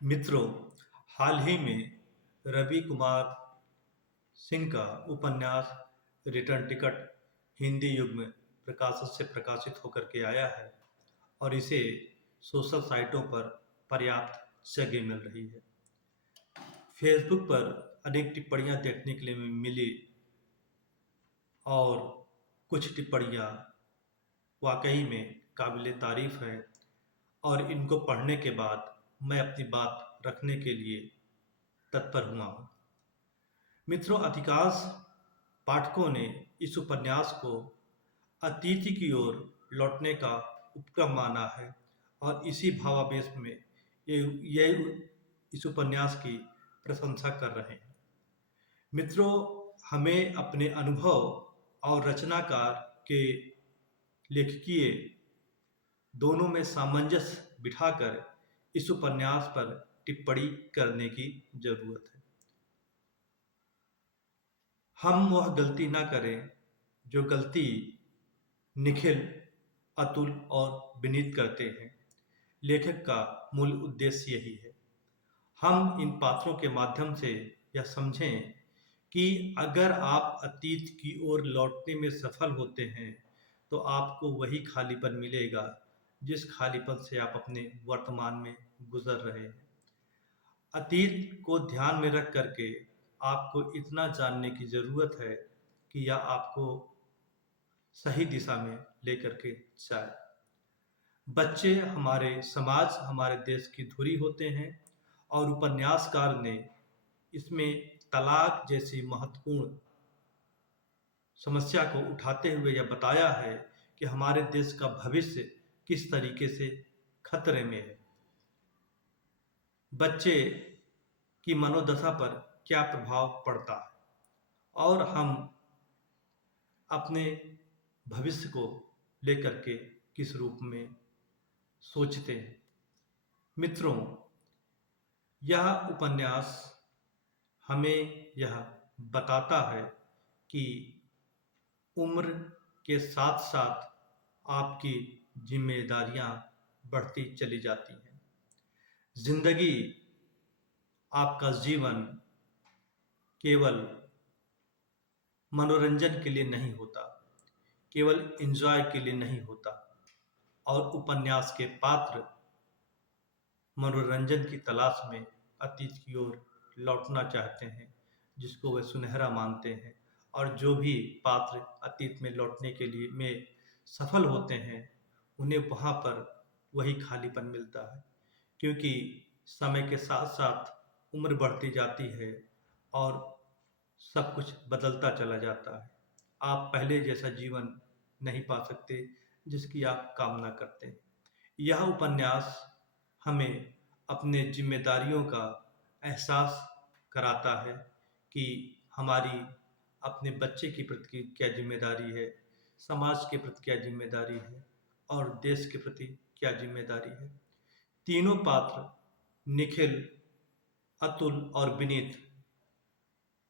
मित्रों, हाल ही में रवि कुमार सिंह का उपन्यास रिटर्न टिकट हिंदी युग में प्रकाशक से प्रकाशित होकर के आया है और इसे सोशल साइटों पर पर्याप्त जगह मिल रही है। फेसबुक पर अनेक टिप्पणियां देखने के लिए मिली और कुछ टिप्पणियां वाकई में काबिले तारीफ है और इनको पढ़ने के बाद मैं अपनी बात रखने के लिए तत्पर हुआ हूँ। मित्रों, अधिकांश पाठकों ने इस उपन्यास को अतीत की ओर लौटने का उपक्रम माना है और इसी भावावेश में ये इस उपन्यास की प्रशंसा कर रहे हैं। मित्रों, हमें अपने अनुभव और रचनाकार के लेखकीय दोनों में सामंजस्य बिठाकर इस उपन्यास पर टिप्पणी करने की जरूरत है। हम वह गलती ना करें जो गलती निखिल, अतुल और विनीत करते हैं। लेखक का मूल उद्देश्य यही है। हम इन पात्रों के माध्यम से यह समझें कि अगर आप अतीत की ओर लौटने में सफल होते हैं तो आपको वही खालीपन मिलेगा जिस खालीपन से आप अपने वर्तमान में गुजर रहे हैं। अतीत को ध्यान में रख करके आपको इतना जानने की ज़रूरत है कि यह आपको सही दिशा में लेकर के जाए। बच्चे हमारे समाज, हमारे देश की धुरी होते हैं और उपन्यासकार ने इसमें तलाक जैसी महत्वपूर्ण समस्या को उठाते हुए यह बताया है कि हमारे देश का भविष्य किस तरीके से खतरे में है। बच्चे की मनोदशा पर क्या प्रभाव पड़ता है और हम अपने भविष्य को लेकर के किस रूप में सोचते हैं। मित्रों, यह उपन्यास हमें यह बताता है कि उम्र के साथ साथ आपकी जिम्मेदारियां बढ़ती चली जाती हैं। जिंदगी, आपका जीवन केवल मनोरंजन के लिए नहीं होता, केवल एंजॉय के लिए नहीं होता और उपन्यास के पात्र मनोरंजन की तलाश में अतीत की ओर लौटना चाहते हैं जिसको वे सुनहरा मानते हैं। और जो भी पात्र अतीत में लौटने के लिए में सफल होते हैं उन्हें वहाँ पर वही खालीपन मिलता है, क्योंकि समय के साथ साथ उम्र बढ़ती जाती है और सब कुछ बदलता चला जाता है। आप पहले जैसा जीवन नहीं पा सकते जिसकी आप कामना करते हैं। यह उपन्यास हमें अपने जिम्मेदारियों का एहसास कराता है कि हमारी अपने बच्चे के प्रति क्या जिम्मेदारी है, समाज के प्रति क्या जिम्मेदारी है और देश के प्रति क्या जिम्मेदारी है। तीनों पात्र निखिल, अतुल और विनीत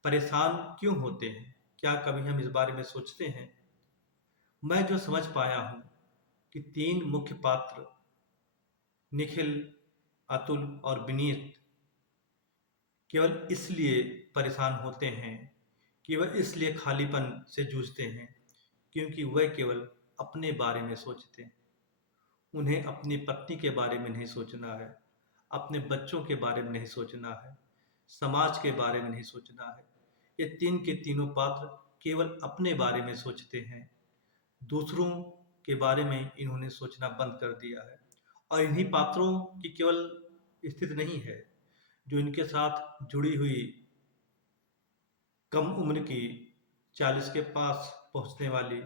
परेशान क्यों होते हैं? क्या कभी हम इस बारे में सोचते हैं? मैं जो समझ पाया हूं कि तीन मुख्य पात्र निखिल, अतुल और विनीत केवल इसलिए परेशान होते हैं कि वह इसलिए खालीपन से जूझते हैं क्योंकि वह केवल अपने बारे में सोचते हैं। उन्हें अपनी पत्नी के बारे में नहीं सोचना है, अपने बच्चों के बारे में नहीं सोचना है, समाज के बारे में नहीं सोचना है। ये तीन के तीनों पात्र केवल अपने बारे में सोचते हैं। दूसरों के बारे में इन्होंने सोचना बंद कर दिया है। और इन्हीं पात्रों की केवल स्थिति नहीं है, जो इनके साथ जुड़ी हुई कम उम्र की 40 के पास पहुंचने वाली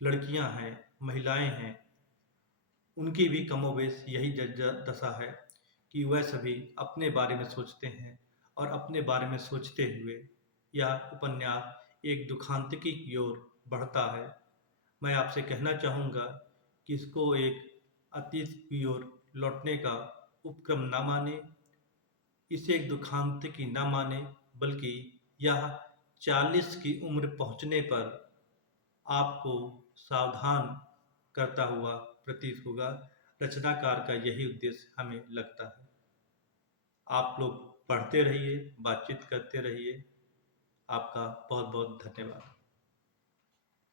लड़कियां हैं, महिलाएं हैं, उनकी भी कमोबेश यही दशा है कि वह सभी अपने बारे में सोचते हैं। और अपने बारे में सोचते हुए यह उपन्यास एक दुखांतिकी की ओर बढ़ता है। मैं आपसे कहना चाहूँगा कि इसको एक अतीत की ओर लौटने का उपक्रम ना माने, इसे एक दुखांतिकी ना माने, बल्कि यह 40 की उम्र पहुँचने पर आपको सावधान करता हुआ प्रतीत होगा। रचनाकार का यही उद्देश्य हमें लगता है। आप लोग पढ़ते रहिए, बातचीत करते रहिए। आपका बहुत-बहुत धन्यवाद।